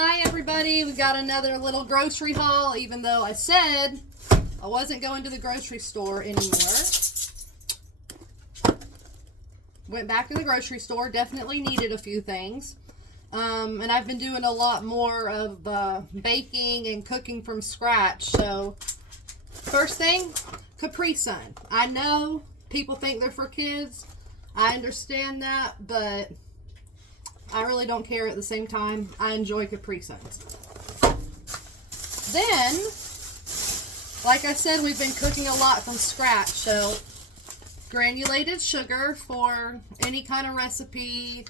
Hi everybody, we got another little grocery haul, even though I said I wasn't going to the grocery store anymore. Went back to the grocery store, definitely needed a few things. And I've been doing a lot more of baking and cooking from scratch. So first thing, Capri Sun. I know people think they're for kids. I understand that, but I really don't care at the same time. I enjoy Capri Suns. Then, like I said, we've been cooking a lot from scratch. So, granulated sugar for any kind of recipe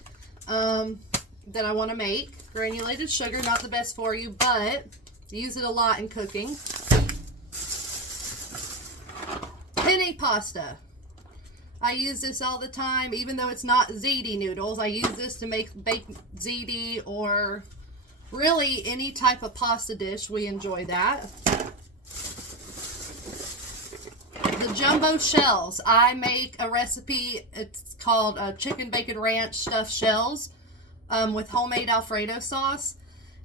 that I want to make. Granulated sugar, not the best for you, but use it a lot in cooking. Penne pasta. I use this all the time, even though it's not ziti noodles. I use this to make baked ziti or really any type of pasta dish. We enjoy that. The jumbo shells. I make a recipe. It's called chicken bacon ranch stuffed shells with homemade Alfredo sauce.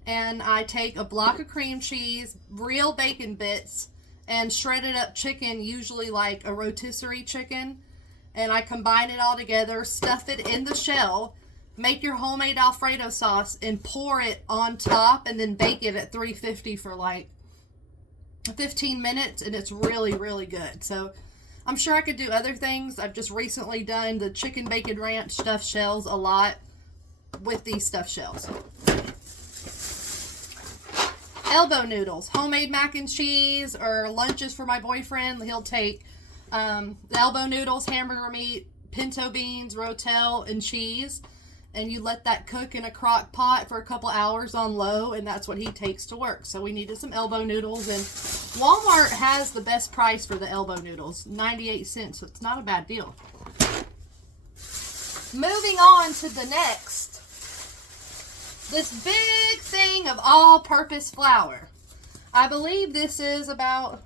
And I take a block of cream cheese, real bacon bits, and shredded up chicken, usually like a rotisserie chicken. And I combine it all together, stuff it in the shell, make your homemade Alfredo sauce, and pour it on top, and then bake it at 350 for like 15 minutes, and it's really, really good. So I'm sure I could do other things. I've just recently done the chicken bacon ranch stuffed shells a lot with these stuffed shells. Elbow noodles, homemade mac and cheese, or lunches for my boyfriend. He'll take the elbow noodles, hamburger meat, pinto beans, rotel, and cheese. And you let that cook in a crock pot for a couple hours on low, and that's what he takes to work. So we needed some elbow noodles, and Walmart has the best price for the elbow noodles, 98 cents, so it's not a bad deal. Moving on to the next. This big thing of all-purpose flour. I believe this is about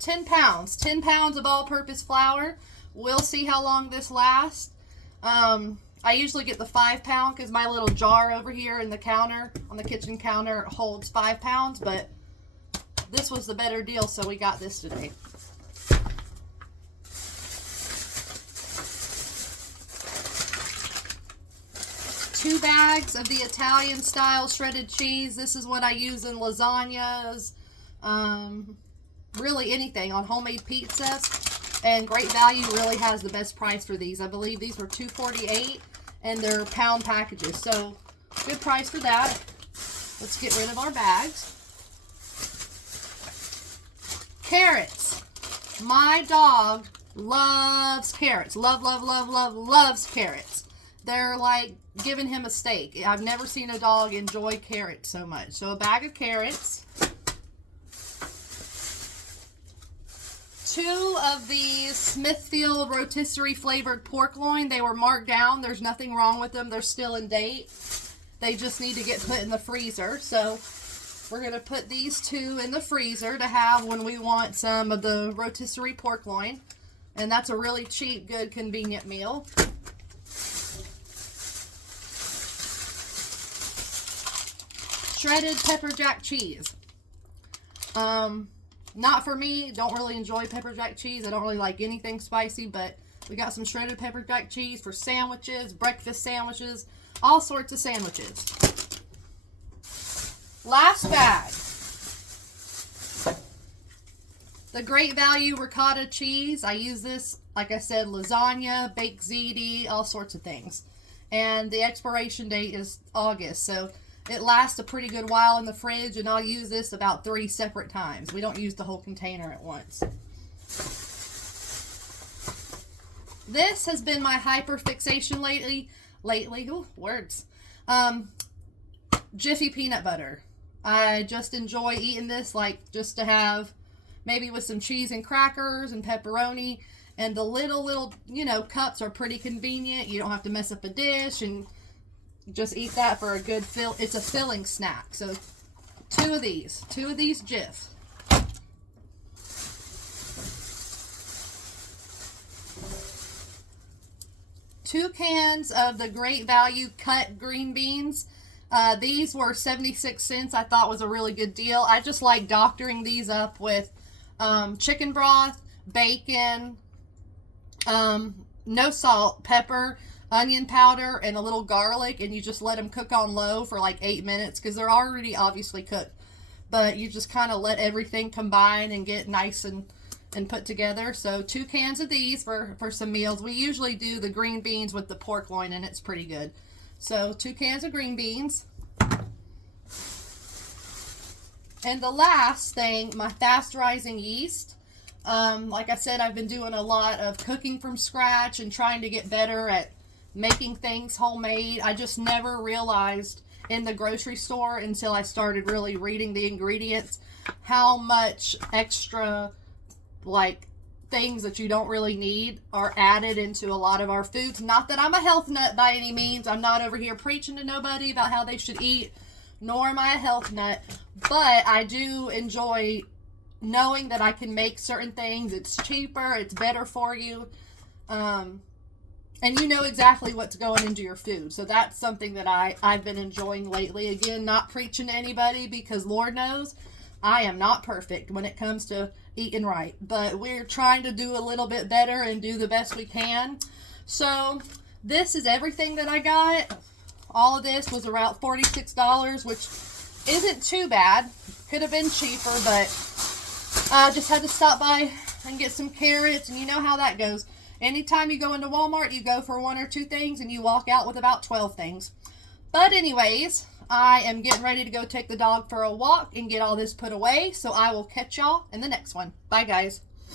10 pounds. 10 pounds of all-purpose flour. We'll see how long this lasts. I usually get the 5-pound because my little jar over here in the counter, on the kitchen counter, holds 5 pounds, but this was the better deal, so we got this today. Two bags of the Italian style shredded cheese. This is what I use in lasagnas, really anything, on homemade pizzas. And Great Value really has the best price for these. I believe these were $2.48, and they're pound packages, so good price for that. Let's get rid of our bags. Carrots. My dog loves carrots. Loves carrots. They're like giving him a steak. I've never seen a dog enjoy carrots so much. So a bag of carrots. 2 of these Smithfield rotisserie flavored pork loin. They were marked down. There's nothing wrong with them. They're still in date. They just need to get put in the freezer. So we're going to put these 2 in the freezer to have when we want some of the rotisserie pork loin. And that's a really cheap, good, convenient meal. Shredded pepper jack cheese. Not for me. Don't really enjoy pepper jack cheese. I don't really like anything spicy, but we got some shredded pepper jack cheese for sandwiches, breakfast sandwiches, all sorts of sandwiches. Last bag. The Great Value ricotta cheese. I use this, like I said, lasagna, baked ziti, all sorts of things. And the expiration date is August, so it lasts a pretty good while in the fridge, and I'll use this about 3 separate times. We don't use the whole container at once. This has been my hyper fixation lately. Ooh, words. Jiffy peanut butter. I just enjoy eating this, like just to have maybe with some cheese and crackers and pepperoni. And the little, cups are pretty convenient. You don't have to mess up a dish, and just eat that for a good fill. It's a filling snack. So 2 of these Jif. 2 cans of the Great Value cut green beans. These were 76 cents. I thought was a really good deal. I just like doctoring these up with chicken broth, bacon, no salt, pepper, onion powder, and a little garlic, and you just let them cook on low for like 8 minutes because they're already obviously cooked. But you just kind of let everything combine and get nice and put together. So 2 cans of these for some meals. We usually do the green beans with the pork loin, and it's pretty good. So 2 cans of green beans. And the last thing, my fast rising yeast. Like I said, I've been doing a lot of cooking from scratch and trying to get better at making things homemade. I just never realized in the grocery store until I started really reading the ingredients how much extra like things that you don't really need are added into a lot of our foods. Not that I'm a health nut by any means. I'm not over here preaching to nobody about how they should eat, nor am I a health nut, but I do enjoy knowing that I can make certain things. It's cheaper, it's better for you, and you know exactly what's going into your food. So that's something that I've been enjoying lately. Again, not preaching to anybody because Lord knows I am not perfect when it comes to eating right. But we're trying to do a little bit better and do the best we can. So this is everything that I got. All of this was around $46, which isn't too bad. Could have been cheaper, but I just had to stop by and get some carrots, and you know how that goes. Anytime you go into Walmart, you go for 1 or 2 things, and you walk out with about 12 things. But anyways, I am getting ready to go take the dog for a walk and get all this put away, so I will catch y'all in the next one. Bye, guys.